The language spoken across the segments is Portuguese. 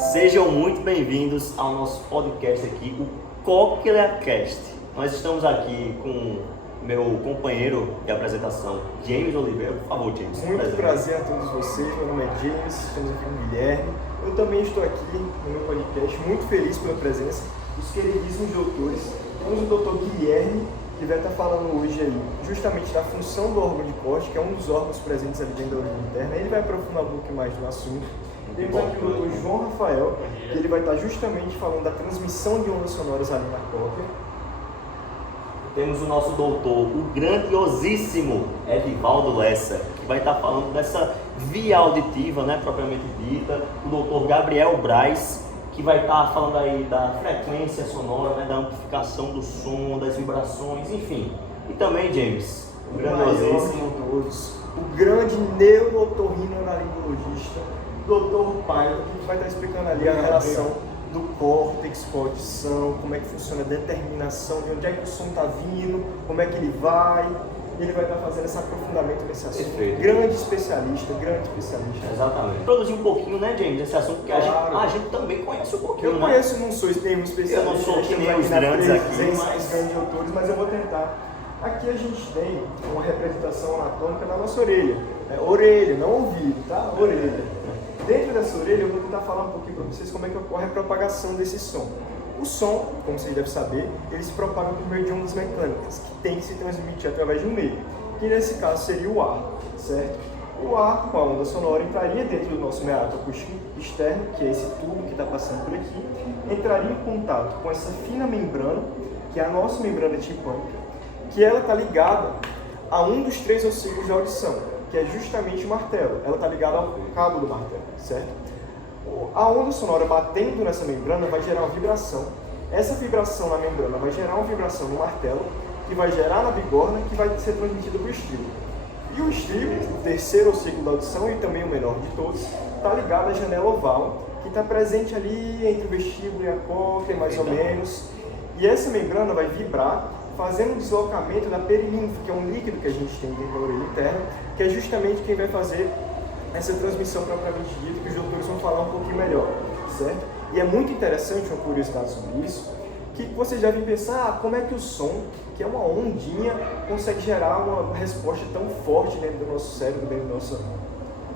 Sejam muito bem-vindos ao nosso podcast aqui, o CochleaCast. Nós estamos aqui com meu companheiro de apresentação, James Oliveira. Por favor, James. Muito prazer a todos vocês, meu nome é James, estamos aqui com o Guilherme. Eu também estou aqui no meu podcast, muito feliz pela presença dos queridíssimos doutores. Temos o doutor Guilherme, que vai estar falando hoje aí justamente da função do órgão de corte, que é um dos órgãos presentes ali dentro da orelha interna. Ele vai aprofundar um pouco mais no assunto. Temos aqui o doutor João Rafael, que ele vai estar justamente falando da transmissão de ondas sonoras ali na cóclea. Temos o nosso doutor, o grandiosíssimo Edivaldo Lessa, que vai estar falando dessa via auditiva, né, propriamente dita. O doutor Gabriel Braz, que vai estar falando aí da frequência sonora, né, da amplificação do som, das vibrações, enfim. E também, James, o grandiosíssimo de todos, o grande neurootorrinolaringologista, Dr. Paiva, que vai estar explicando ali a relação do córtex com a audição, como é que funciona a determinação, de onde é que o som está vindo, como é que ele vai. Ele vai estar fazendo esse aprofundamento nesse assunto. Perfeito. Grande especialista, grande especialista. Exatamente. Produzir um pouquinho, né, James, esse assunto, porque a gente também conhece um pouquinho, Eu né? conheço, não sou nenhum especialista. Eu não sou que nem os grandes aqui, mas... os grandes autores, mas eu vou tentar. Aqui a gente tem uma representação anatômica da nossa orelha. Orelha, não ouvido, tá? Orelha. Dentro dessa orelha eu vou tentar falar um pouquinho para vocês como é que ocorre a propagação desse som. O som, como vocês devem saber, ele se propaga por meio de ondas mecânicas, que tem que se transmitir através de um meio, que nesse caso seria o ar, certo? O ar, com a onda sonora, entraria dentro do nosso meato acústico externo, que é esse tubo que está passando por aqui, entraria em contato com essa fina membrana, que é a nossa membrana timpânica, que ela está ligada a um dos três ossículos de audição, que é justamente o martelo. Ela está ligada ao cabo do martelo, certo? A onda sonora batendo nessa membrana vai gerar uma vibração. Essa vibração na membrana vai gerar uma vibração no martelo, que vai gerar na bigorna, que vai ser transmitida para o estribo. E o estribo, o terceiro ossículo da audição e também o menor de todos, está ligado à janela oval, que está presente ali entre o vestíbulo e a cóclea, mais ou menos. E essa membrana vai vibrar, fazendo um deslocamento da perilinfa, que é um líquido que a gente tem dentro da orelha interna, que é justamente quem vai fazer essa transmissão propriamente dita, que os doutores vão falar um pouquinho melhor, certo? E é muito interessante uma curiosidade sobre isso, que vocês devem pensar, como é que o som, que é uma ondinha, consegue gerar uma resposta tão forte dentro do nosso cérebro, dentro do nosso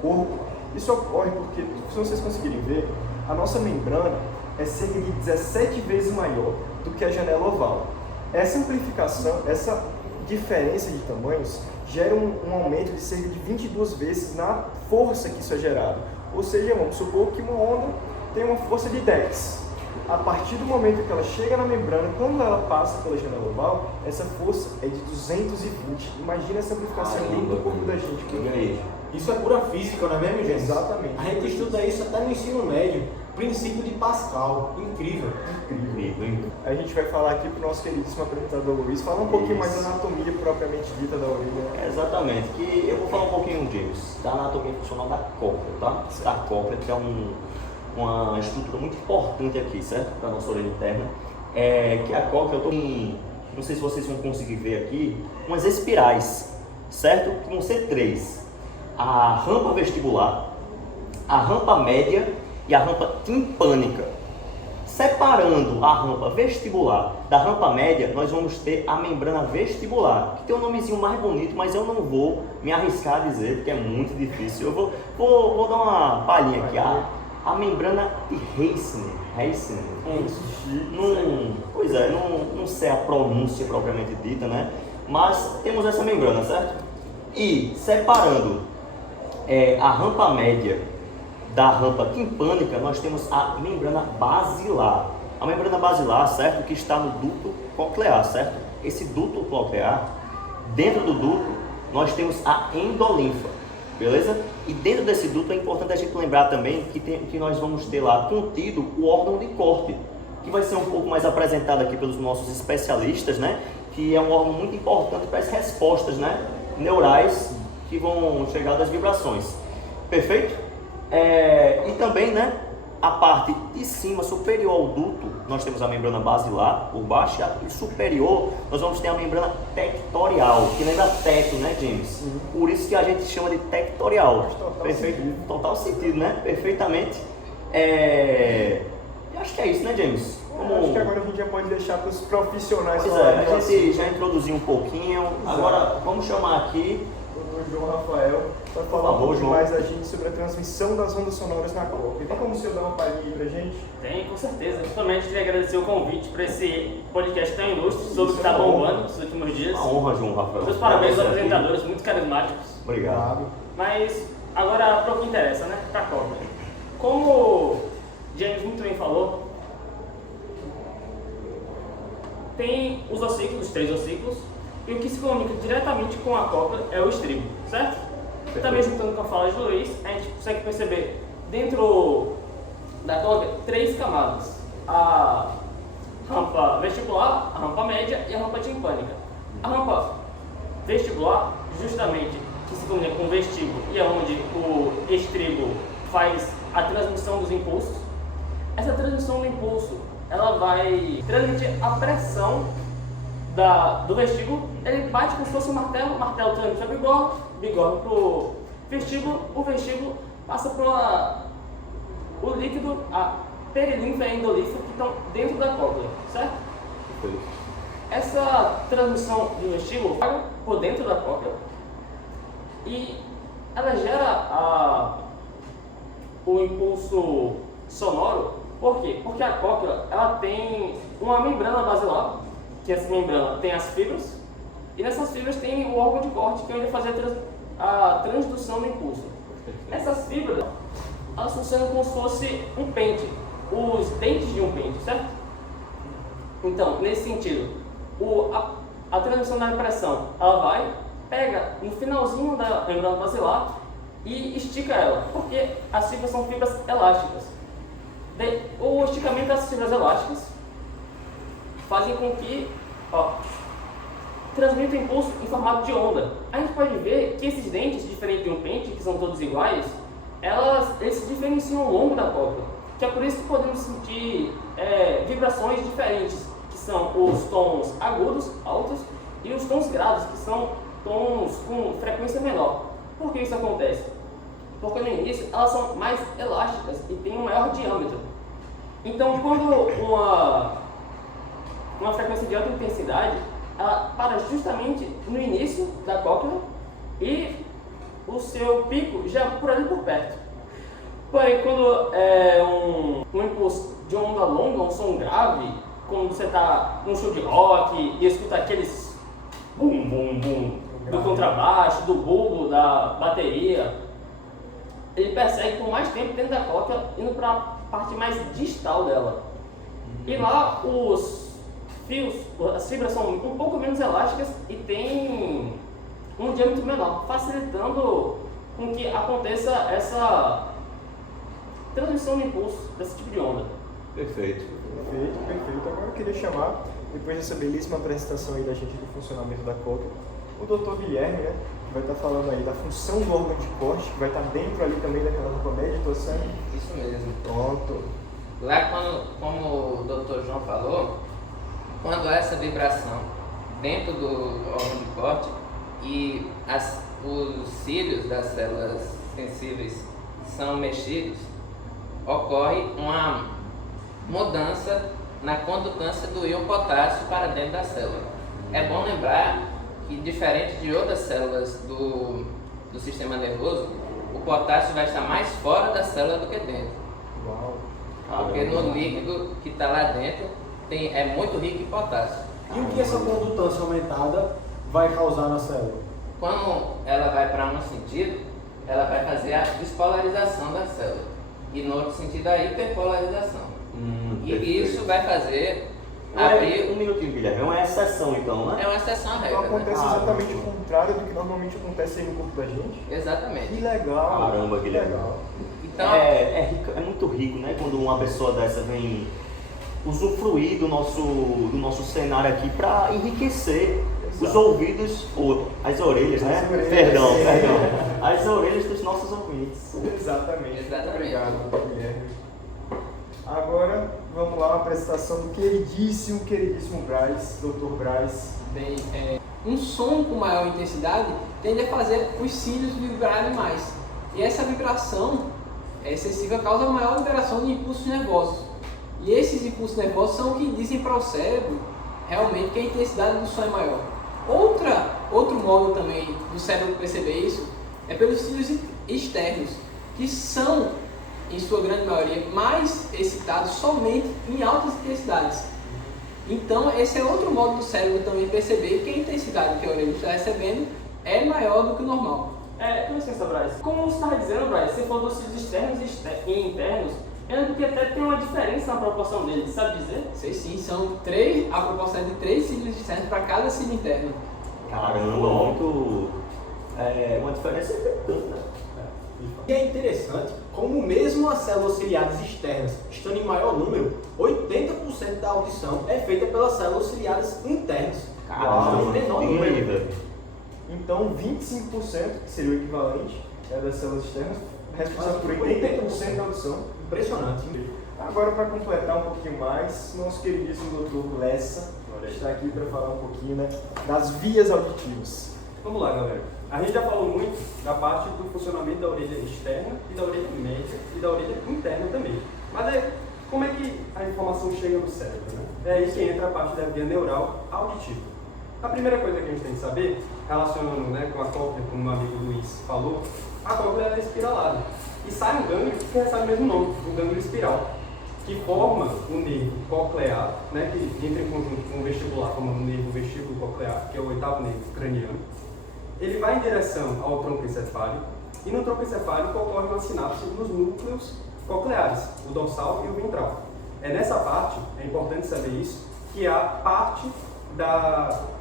corpo. Isso ocorre porque, se vocês conseguirem ver, a nossa membrana é cerca de 17 vezes maior do que a janela oval. Essa amplificação, essa diferença de tamanhos, gera um aumento de cerca de 22 vezes na força que isso é gerado. Ou seja, vamos supor que uma onda tem uma força de 10. A partir do momento que ela chega na membrana, quando ela passa pela janela oval, essa força é de 220. Imagina essa amplificação dentro do corpo da gente. Isso é pura física, não é mesmo, gente? Exatamente. A gente estuda isso até no ensino médio. Princípio de Pascal. Incrível. Incrível. A gente vai falar aqui para o nosso queridíssimo apresentador Luiz, falar um pouquinho mais da anatomia propriamente dita da orelha. Exatamente, que eu vou falar um pouquinho, James, da anatomia funcional da cóclea, tá? Da cóclea, que é uma estrutura muito importante aqui, certo? Para a nossa orelha interna. Que a cóclea, eu tô em, não sei se vocês vão conseguir ver aqui, umas espirais, certo? Que vão ser 3. A rampa vestibular, a rampa média e a rampa timpânica. Separando a rampa vestibular da rampa média, nós vamos ter a membrana vestibular, que tem um nomezinho mais bonito, mas eu não vou me arriscar a dizer, porque é muito difícil. Eu vou dar uma palhinha aqui. A membrana de Heissner. Não sei a pronúncia propriamente dita, né? Mas temos essa membrana, certo? E separando a rampa média da rampa timpânica, nós temos a membrana basilar. A membrana basilar, certo? Que está no duto coclear, certo? Esse duto coclear, dentro do duto, nós temos a endolinfa, beleza? E dentro desse duto é importante a gente lembrar também que nós vamos ter lá contido o órgão de corte, que vai ser um pouco mais apresentado aqui pelos nossos especialistas, né? Que é um órgão muito importante para as respostas, né, neurais que vão chegar das vibrações. Perfeito? E também, né, a parte de cima, superior ao duto, nós temos a membrana basilar por baixo, e superior nós vamos ter a membrana tectorial, que lembra teto, né, James? Sim. Por isso que a gente chama de tectorial. Total Perfeito? sentido. Total sentido, né? Perfeitamente. acho que é isso, né, James? Acho que agora a gente já pode deixar para os profissionais Pois falarem a do gente assunto. já introduziu um pouquinho, agora vamos chamar aqui. O João Rafael para falar um pouco mais da gente sobre a transmissão das ondas sonoras na Copa. E tem como o senhor dar uma palhinha aí pra gente? Tem, com certeza. Justamente queria agradecer o convite para esse podcast tão ilustre sobre o que está bombando nos últimos dias. Uma honra, João Rafael. Meus parabéns aos Você aqui. apresentadores, muito carismáticos. Obrigado. Mas agora para o que interessa, né? Para a Copa. Como o James muito bem falou, tem os ossículos, 3 ossículos, e o que se comunica diretamente com a cóclea é o estribo, certo? Também juntando com a fala de Luiz, a gente consegue perceber dentro da cóclea 3 camadas: a rampa vestibular, a rampa média e a rampa timpânica. A rampa vestibular, justamente, que se comunica com o vestíbulo e é onde o estribo faz a transmissão dos impulsos. Essa transmissão do impulso, ela vai transmitir a pressão do vestíbulo. Ele bate como se fosse um martelo, o martelo transmite a bigorna para o vestíbulo passa para o líquido, a perilinfa e a endolífica que estão dentro da cóclea, certo? Essa transmissão do vestíbulo vai por dentro da cóclea e ela gera o impulso sonoro. Por quê? Porque a cóclea ela tem uma membrana basilar, que essa membrana tem as fibras, e nessas fibras tem o órgão de corte, que é onde vai fazer a transdução do impulso. Essas fibras, elas funcionam como se fosse um pente, os dentes de um pente, certo? Então, nesse sentido, a transmissão da impressão, ela vai, pega no finalzinho da membrana basilar e estica ela, porque as fibras são fibras elásticas. O esticamento dessas fibras elásticas fazem com que transmita o impulso em formato de onda. A gente pode ver que esses dentes, diferente de um pente, que são todos iguais, eles se diferenciam ao longo da cóclea, que é por isso que podemos sentir vibrações diferentes, que são os tons agudos, altos, e os tons graves, que são tons com frequência menor. Por que isso acontece? Porque no início elas são mais elásticas e têm um maior diâmetro. Então, quando uma frequência de alta intensidade, ela para justamente no início da cóclea e o seu pico já por ali por perto. Porém, quando é um impulso de uma onda longa, um som grave, quando você está num show de rock e escuta aqueles bum bum bum do contrabaixo, do bumbo, da bateria, ele persegue por mais tempo dentro da cóclea, indo para a parte mais distal dela. E lá os fios, as fibras são um pouco menos elásticas e tem um diâmetro menor, facilitando com que aconteça essa transmissão de impulso desse tipo de onda. Perfeito. Perfeito. Agora eu queria chamar, depois dessa belíssima apresentação aí da gente do funcionamento da cóclea, o Dr. Guilherme, né, que vai estar falando aí da função do órgão de corte, que vai estar dentro ali também daquela rampa média, tô sendo. Isso mesmo. Pronto. Lá, como o Dr. João falou, quando há essa vibração dentro do órgão de corte e os cílios das células sensíveis são mexidos, ocorre uma mudança na condutância do íon potássio para dentro da célula. É bom lembrar que, diferente de outras células do sistema nervoso, o potássio vai estar mais fora da célula do que dentro. Uau. Porque no líquido que está lá dentro é muito rico em potássio. E o que essa condutância aumentada vai causar na célula? Quando ela vai para um sentido, ela vai fazer a despolarização da célula. E no outro sentido, a hiperpolarização. E Perfeito. isso vai fazer abrir... Um minutinho, Guilherme. É uma exceção, então, né? É uma exceção à Então regra, né? acontece exatamente o contrário do que normalmente acontece aí no corpo da gente. Que Exatamente. legal. Caramba, que Guilherme. legal. Então, É muito rico, né? Quando uma pessoa dessa vem usufruir do nosso cenário aqui para enriquecer os ouvidos, ou as orelhas, né? As orelhas. Perdão. As orelhas dos nossos ouvintes. Exatamente. Exatamente. Muito obrigado, Dr. Guilherme. Agora, vamos lá, uma apresentação do queridíssimo Braz, Dr. Braz. Bem, um som com maior intensidade tende a fazer os cílios vibrarem mais. E essa vibração excessiva causa maior liberação de impulsos nervosos. E esses impulsos nervosos são o que dizem para o cérebro realmente que a intensidade do som é maior. Outro modo também do cérebro perceber isso é pelos cílios externos, que são, em sua grande maioria, mais excitados somente em altas intensidades. Então, esse é outro modo do cérebro também perceber que a intensidade que a orelha está recebendo é maior do que o normal. Com licença, Braz. Como você estava dizendo, Braz, você falou dos cílios externos e internos, eu lembro que até tem uma diferença na proporção deles, sabe dizer? Sei sim, são a proporção é de 3 cílios externos para cada cílio interno. Caramba, muito. Uma diferença tanta. E é interessante como mesmo as células ciliares externas estando em maior número, 80% da audição é feita pelas células ciliares internas. Caramba, Então, menor tem número. aí, velho. Então, 25%, que seria o equivalente das células externas, responsável por 80% da audição. Impressionante. Agora, para completar um pouquinho mais, nosso queridíssimo Dr. Lessa está aqui para falar um pouquinho, né, das vias auditivas. Vamos lá, galera. A gente já falou muito da parte do funcionamento da orelha externa e da orelha média e da orelha interna também. Mas como é que a informação chega no cérebro, né? É aí que entra a parte da via neural auditiva. A primeira coisa que a gente tem que saber, relacionando, né, com a cóclea, como o meu amigo Luiz falou, a cóclea é espiralada. E sai um gânglio que recebe o mesmo nome, o gânglio espiral, que forma o nervo coclear, né, que entra em conjunto com o vestibular, formando o nervo vestíbulo coclear, que é o 8º nervo craniano. Ele vai em direção ao tronco encefálico, e no tronco encefálico ocorre uma sinapse nos núcleos cocleares, o dorsal e o ventral. É nessa parte, é importante saber isso, que há parte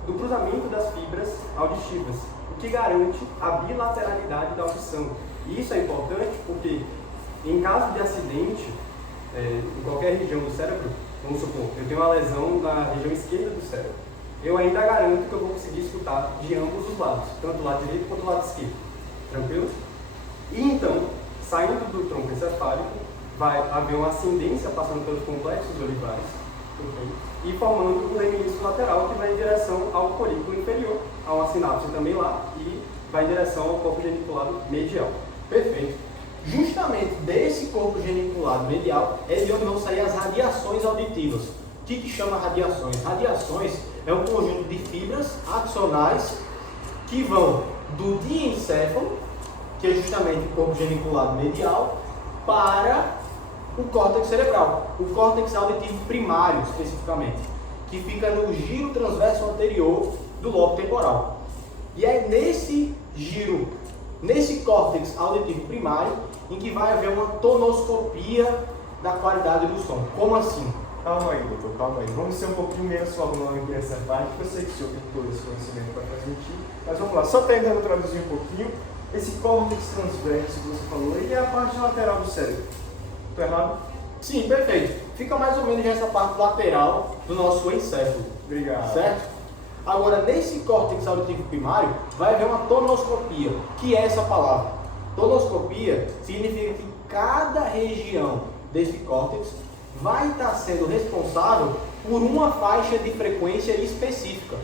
do cruzamento das fibras auditivas, o que garante a bilateralidade da audição. E isso é importante porque, em caso de acidente, em qualquer região do cérebro, vamos supor, eu tenho uma lesão na região esquerda do cérebro, eu ainda garanto que eu vou conseguir escutar de ambos os lados, tanto o lado direito quanto o lado esquerdo. Tranquilo? E então, saindo do tronco encefálico, vai haver uma ascendência passando pelos complexos olivares, e formando o reminisco lateral que vai em direção ao colículo inferior, há uma sinapse também lá, e vai em direção ao corpo geniculado medial. Perfeito. Justamente desse corpo geniculado medial é de onde vão sair as radiações auditivas. O que chama radiações? Radiações é um conjunto de fibras axonais que vão do diencéfalo, que é justamente o corpo geniculado medial, para o córtex cerebral, o córtex auditivo primário especificamente, que fica no giro transverso anterior do lobo temporal. E é nesse giro, nesse córtex auditivo primário, em que vai haver uma tonoscopia da qualidade do som. Como assim? Calma aí, doutor, calma aí. Vamos ser um pouquinho menos formal aqui nessa parte, que eu sei que o senhor tem todo esse conhecimento para transmitir. Mas vamos lá, só tentando traduzir um pouquinho. Esse córtex transverso que você falou, ele é a parte lateral do cérebro. Estou errado? Sim, perfeito. Fica mais ou menos nessa parte lateral do nosso encéfalo. Obrigado. Certo? Agora, nesse córtex auditivo primário, vai haver uma tonoscopia. O que é essa palavra? Tonoscopia significa que cada região desse córtex vai estar sendo responsável por uma faixa de frequência específica.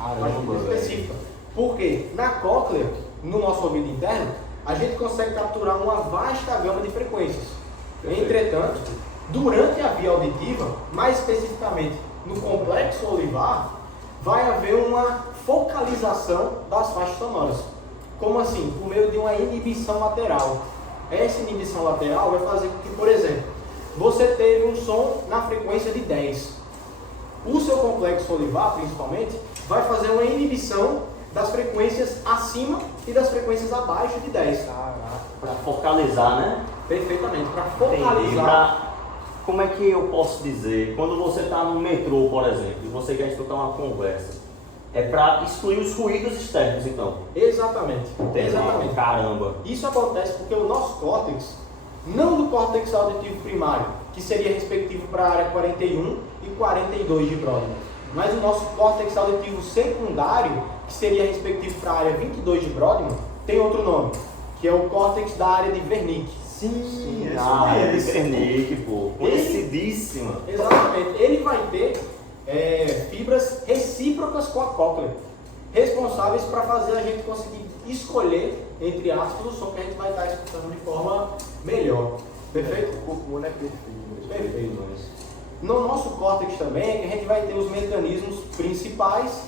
Caramba, Específica. Porque na cóclea, no nosso ouvido interno, a gente consegue capturar uma vasta gama de frequências. Entretanto, durante a via auditiva, mais especificamente no complexo olivar, vai haver uma focalização das faixas sonoras. Como assim? Por meio de uma inibição lateral. Essa inibição lateral vai fazer com que, por exemplo, você teve um som na frequência de 10. O seu complexo olivar, principalmente, vai fazer uma inibição das frequências acima e das frequências abaixo de 10. Para focalizar, né? Perfeitamente, para Entendi. focalizar. Como é que eu posso dizer? Quando você está no metrô, por exemplo, e você quer escutar uma conversa, é para excluir os ruídos externos, então? Exatamente. Entendi. Exatamente. Caramba. Isso acontece porque o nosso córtex, não do córtex auditivo primário, que seria respectivo para a área 41 e 42 de Brodmann, mas o nosso córtex auditivo secundário, que seria respectivo para a área 22 de Brodmann, tem outro nome, que é o córtex da área de Wernicke. Sim, é isso Ah, é mesmo. Wernicke, pô. Conhecidíssima. Exatamente. Ele vai ter fibras recíprocas com a cóclea, responsáveis para fazer a gente conseguir escolher, entre aspas, o som que a gente vai estar escutando de forma melhor. Perfeito? O corpo humano é perfeito. Perfeito. No nosso córtex também, a gente vai ter os mecanismos principais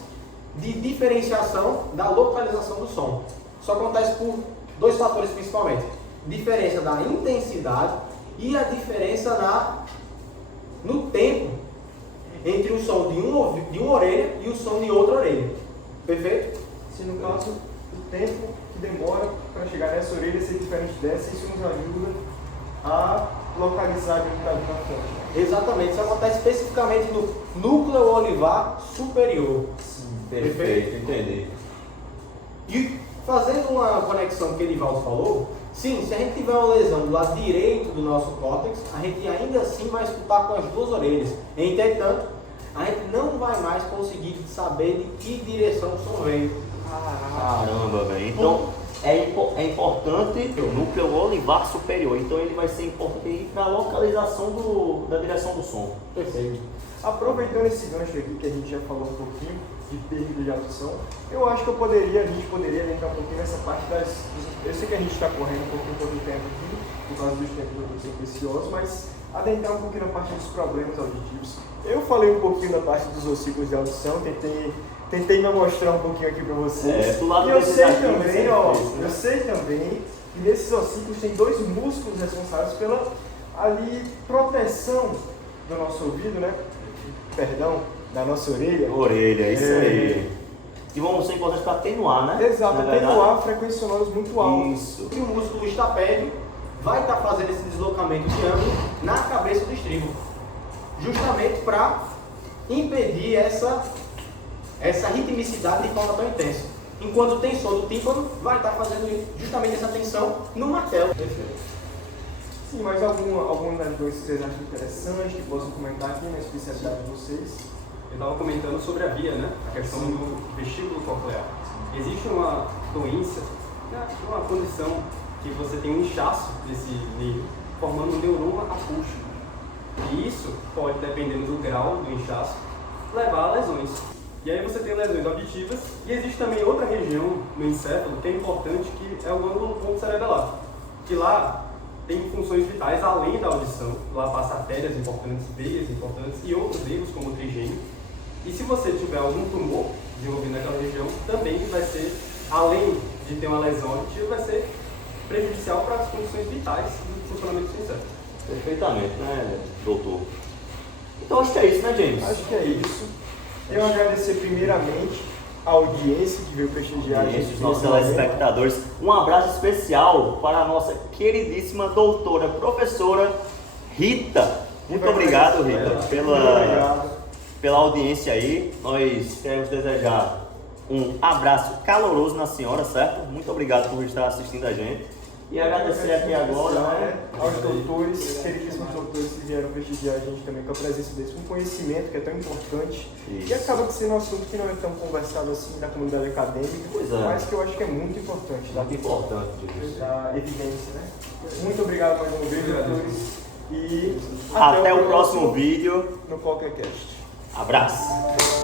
de diferenciação da localização do som. Isso acontece por dois fatores principalmente. Diferença da intensidade e a diferença no tempo entre o som de uma orelha e o som de outra orelha. Perfeito? Se no caso, o tempo que demora para chegar nessa orelha ser diferente dessa, isso nos ajuda a localizar de onde está vindo a fonte. Exatamente, isso acontece especificamente no núcleo olivar superior. Sim, perfeito, entendi. E fazendo uma conexão que o Edivaldo falou, sim, se a gente tiver uma lesão do lado direito do nosso córtex, a gente ainda assim vai escutar com as duas orelhas. Entretanto, a gente não vai mais conseguir saber de que direção o som veio. Caramba, velho. Então é importante o núcleo olivar superior. Então ele vai ser importante para a localização da direção do som. Perfeito. Aproveitando esse gancho aqui que a gente já falou um pouquinho de perda de audição, eu acho que a gente poderia entrar um pouquinho nessa parte eu sei que a gente está correndo um pouquinho todo o tempo aqui, por causa dos tempos do são preciosos, mas adentrar um pouquinho na parte dos problemas auditivos. Eu falei um pouquinho da parte dos ossículos de audição, tentei me mostrar um pouquinho aqui para vocês. Do lado e eu desses sei aqui, também, né? eu sei também que nesses ossículos tem dois músculos responsáveis pela proteção do nosso ouvido, né? Perdão, da nossa orelha. Orelha, isso aí. Que vão ser importantes para atenuar, né? Exato, Na verdade. atenuar frequências sonoras muito altas. Isso. E o músculo estapédio vai estar fazendo esse deslocamento de ângulo na cabeça do estribo, justamente para impedir essa ritmicidade de forma tão intensa. Enquanto o tensor do tímpano vai estar fazendo justamente essa tensão no martelo. Sim, mas alguma das duas vocês acham interessante, que possam comentar aqui na especialidade de vocês? Eu estava comentando sobre a via, né? A questão do vestíbulo coclear. Existe uma doença, uma condição que você tem um inchaço desse nervo, formando um neuroma acústico. E isso pode, dependendo do grau do inchaço, levar a lesões. E aí você tem lesões auditivas, e existe também outra região no encéfalo que é importante, que é o ângulo ponto cerebelar, que lá tem funções vitais além da audição. Lá passa artérias importantes, veias importantes e outros nervos como o trigêmeo. E se você tiver algum tumor desenvolvido naquela região, também vai ser, além de ter uma lesão auditiva, vai ser prejudicial para as condições vitais do funcionamento do encéfalo. Perfeitamente, né, doutor? Então acho que é isso, né, James? Acho que é isso. Eu agradecer primeiramente a audiência que veio prestigiar a gente. Os nossos telespectadores. Um abraço especial para a nossa queridíssima doutora, professora Rita. Muito obrigado, Rita, pela audiência aí. Nós queremos desejar um abraço caloroso na senhora, certo? Muito obrigado por estar assistindo a gente. E agradecer aqui agora, né? Aos doutores, queridíssimos doutores que vieram prestigiar a gente também com a presença desse, um conhecimento que é tão importante. Isso. E acaba de ser um assunto que não é tão conversado assim na comunidade acadêmica, Pois é. mas que eu acho que é muito importante. Muito importante isso. Da evidência, né? Muito obrigado mais uma vez, doutores. E Até o próximo vídeo. no PokerCast. Abraço!